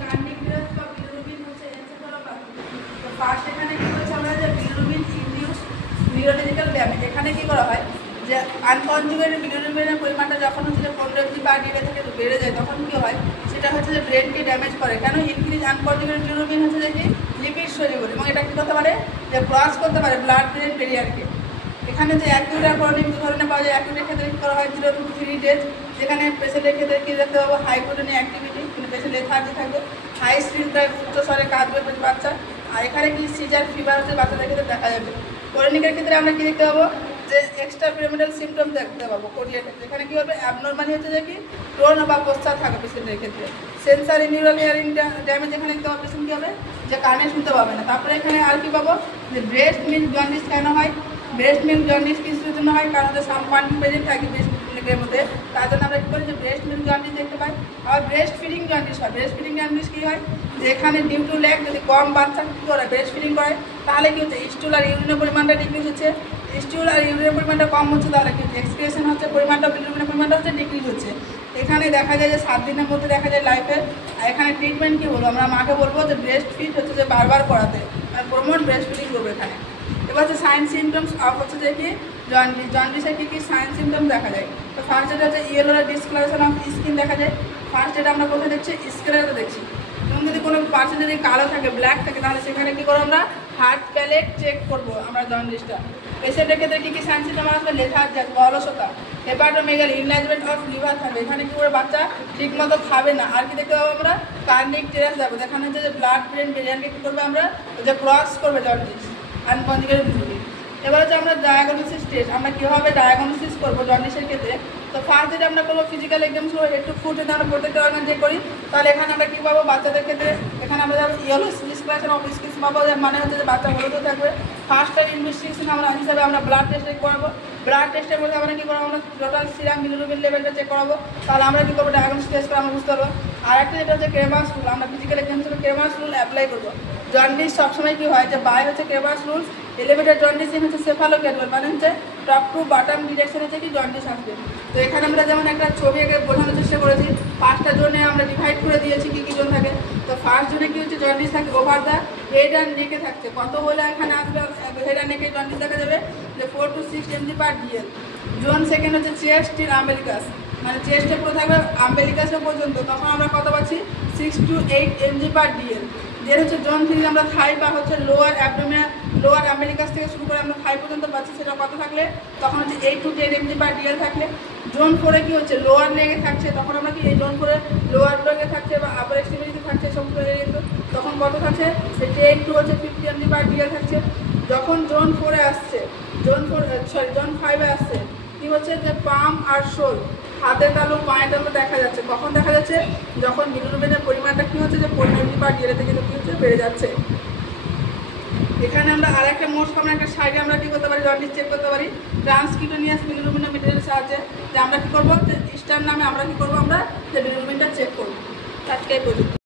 কার্নিকটিরাস বা বিলিরুবিন হচ্ছে এনসেফালোপ্যাথি। তো ফার্স্ট এখানে কি হচ্ছে আমরা যে বিলিরুবিন ইনডিউস নিউরোলজিক্যাল ড্যামেজ, এখানে কি করা হয় যে আনকনজুগেটেড বিলিরুবিনের পরিমাণটা যখন হচ্ছে যে 15 mg পার ডে থেকে বেড়ে যায় তখন কি হয় সেটা হচ্ছে যে ব্রেনকে ড্যামেজ করে। কেন? ইনক্রিজ আনকনজুগেটেড বিলিরুবিন হচ্ছে যে কি লিপিড সলিউবল এবং এটা কি করতে পারে যে ক্রস করতে পারে ব্লাড ব্রেন ব্যারিয়ারকে। এখানে যে অ্যাকিউট আর ক্রনিক দু ধরনের পাওয়া যায়। অ্যাকিউটের ক্ষেত্রে কী করা হয় 0 to 3 days, যেখানে পেশেন্টের ক্ষেত্রে কী দেখতে পাবো হাইপোটোনিক অ্যাক্টিভিটি, কিন্তু পেশেন্ট লেথার্জি থাকবে, হাই স্ক্রিনটা উচ্চ স্বরে কাঁদবে বাচ্চা। আর এখানে কি সিজার ফিভার হচ্ছে বাচ্চাদের ক্ষেত্রে দেখা যাবে। ক্রনিকের ক্ষেত্রে আমরা কী দেখতে পাবো যে এক্সট্রা পিরামিডাল সিমটম দেখতে পাবো কোরিয়ার ক্ষেত্রে। এখানে কী হবে অ্যাবনর্মালি হচ্ছে যে কি টোন বা প্রস্তাব থাকবে পেশেন্টের ক্ষেত্রে। সেন্সারি নিউরাল হিয়ারিং ড্যামেজ, এখানে দেখতে পাবো পেশেন্ট কী হবে যে কানে শুনতে পাবে না। তারপরে এখানে আর কি পাবো যে ব্রেস্ট মিল্ক জন্ডিস কেন হয়। ব্রেস্ট মিল্ক জন্ডিস কিছুর জন্য হয় কারণ হচ্ছে সামপান প্রেজেন্ট থাকে ব্রেস্ট মিল্কের মধ্যে, তার জন্য আমরা কী করি যে ব্রেস্ট মিল্ক জন্ডিস দেখতে পাই। আবার ব্রেস্ট ফিডিং জন্ডিস হয়। ব্রেস্ট ফিডিং জন্ডিস কী হয় যে এখানে ডিউ টু ল্যাক যদি কম বাচ্চা কী করে ব্রেস্ট ফিডিং করে তাহলে কী হচ্ছে স্টুল আর ইউরিনের পরিমাণটা ডিক্রিজ হচ্ছে। স্টুল আর ইউরিনের পরিমাণটা কম হচ্ছে তাহলে কি এক্সক্রিশন হচ্ছে পরিমাণটা বিলিরুবিনের পরিমাণটা হচ্ছে ডিক্রিজ হচ্ছে। এখানে দেখা যায় যে 7 দিনের মধ্যে দেখা যায় লাইফে। আর এখানে ট্রিটমেন্ট কী বলবো আমরা মাকে বলবো যে ব্রেস্ট ফিড হচ্ছে যে বারবার করাতে আর প্রমোট ব্রেস্ট ফিডিং করবো এখানে। এবার হচ্ছে সাইন সিমটমস অফ হচ্ছে যে কি জন্ডিস। জন্ডিসের কী কী সাইন সিমটম দেখা যায়। তো ফার্স্ট যেটা হচ্ছে ইয়েলো ডিসকালারেশন অফ স্কিন দেখা যায়। ফার্স্ট যেটা আমরা কোথায় দেখছি স্ক্লেরাতে দেখছি। এবং যদি কোনো পার্সেন্ট যদি কালো থাকে ব্ল্যাক থাকে তাহলে সেখানে কী করবো আমরা হার্ট প্যালেট চেক করবো আমরা জন্ডিসটা। পেশেন্টের ক্ষেত্রে কী কী সাইন সিমটম আসবে লেথার্জি আসবে, অলসতা, হেপাটোমেগালি, ইনলার্জমেন্ট অফ লিভার থাকবে। এখানে কী করে বাচ্চা ঠিক মতো খাবে না। আর কি দেখতে পাবো আমরা কার্নিকটিরাস যাবো, যেখানে হচ্ছে যে ব্লাড ব্রেন ব্যারিয়ারকে কী করবে আমরা যে ক্রস করবে জন্ডিস আনকনজুগেটেড বিলিরুবিন। এবার হচ্ছে আমরা ডায়াগনোসিস টেস্ট আমরা কীভাবে ডায়াগনোসিস করবো জন্ডিসের ক্ষেত্রে। তো ফার্স্ট যেটা আমরা করবো ফিজিক্যাল এক্সামস করবো, একটু ফুড যদি আমরা প্রত্যেকটা অর্গান চেক করি তাহলে এখানে আমরা কী পাবো বাচ্চাদের ক্ষেত্রে এখানে আমরা যাবো ইয়েলো ডিসকালারেশন অফ স্কিন পাবো, মানে হচ্ছে যে বাচ্চা হলুদ থাকবে। ফার্স্ট টাইম ইনভেস্টিগেশন আমরা হিসাবে আমরা ব্লাড টেস্ট করাবো। ব্লাড টেস্টের মধ্যে আমরা কী করবো আমরা টোটাল সিরাম বিলিরুবিন লেভেলটা চেক করাবো। তাহলে আমরা কী করবো ডায়াগনোসিস টেস্ট করে আমরা বুঝতে পারবো। আর একটা যেটা হচ্ছে ক্রেমাস রুল, আমরা ফিজিক্যাল এক্সাম হিসেবে ক্রেমাস রুল অ্যাপ্লাই করবো। জন্ডিস সবসময় কী হয় যে বাই হচ্ছে ক্রেমাস রুলস এলিভেটেড জন্ডিস হচ্ছে সেফালোক্যাডুয়াল, মানে হচ্ছে টপ টু বাটাম ডিরেকশন হচ্ছে কি জন্ডিস আসবে। তো এখানে আমরা যেমন একটা ছবি এঁকে বোঝানোর চেষ্টা করেছি, 5টা জোনে আমরা ডিভাইড করে দিয়েছি কী কী জোন থাকে। তো ফার্স্ট জোনে কী হচ্ছে জন্ডিস থাকে ওভার দ্য হেড অ্যান্ড নেকে থাকছে। কত হলে এখানে আসবে হেড অ্যান্ড নেকে জন্ডিস দেখা যাবে যে 4 to 6 mg per dl। Zone second হচ্ছে চেস্ট টিল আম্বেলিকাস, মানে চেস্টে পুরো থাকবে আম্বেলিকাসের পর্যন্ত, তখন আমরা কত পাচ্ছি 6 to 8 mg per dl। যে হচ্ছে জোন 3 আমরা থাই বা হচ্ছে লোয়ার অ্যাবডোমিনাল লোয়ার আম্বেলিকাস থেকে শুরু করে আমরা থাই পর্যন্ত পাচ্ছি, সেটা কত থাকলে তখন হচ্ছে 8 to 10 mg per dl থাকলে। জোন 4-এ কী হচ্ছে লোয়ার লেগে থাকছে, তখন আমরা কি এই জোন 4-এ লোয়ার লেগে থাকছে বা আপার এক্সট্রিমিটিতে থাকছে সমস্ত এরিয়া, তখন কত থাকছে 10 to হচ্ছে 50 mg per dl থাকছে। যখন জোন 4-এ আসছে জোন 5-এ আসছে কী হচ্ছে যে পাম আর শোল হাতের তালু পায়ের তালু দেখা যাচ্ছে। কখন দেখা যাচ্ছে যখন বিলিরুবিনের পরিমাণটা কী হচ্ছে যে 4 mg per dl থেকে কী হচ্ছে বেড়ে যাচ্ছে। এখানে আমরা আর একটা মোস্ট কমন একটা সাইডে আমরা কী করতে পারি জন্ডিস চেক করতে পারি ট্রান্সকিউটেনিয়াস বিলিরুবিনোমিটারের সাহায্যে। যে আমরা কী করবো যে স্টার নামে আমরা কী করবো আমরা যে বিলিরুবিনটা চেক করবো। আজকে এই পর্যন্ত।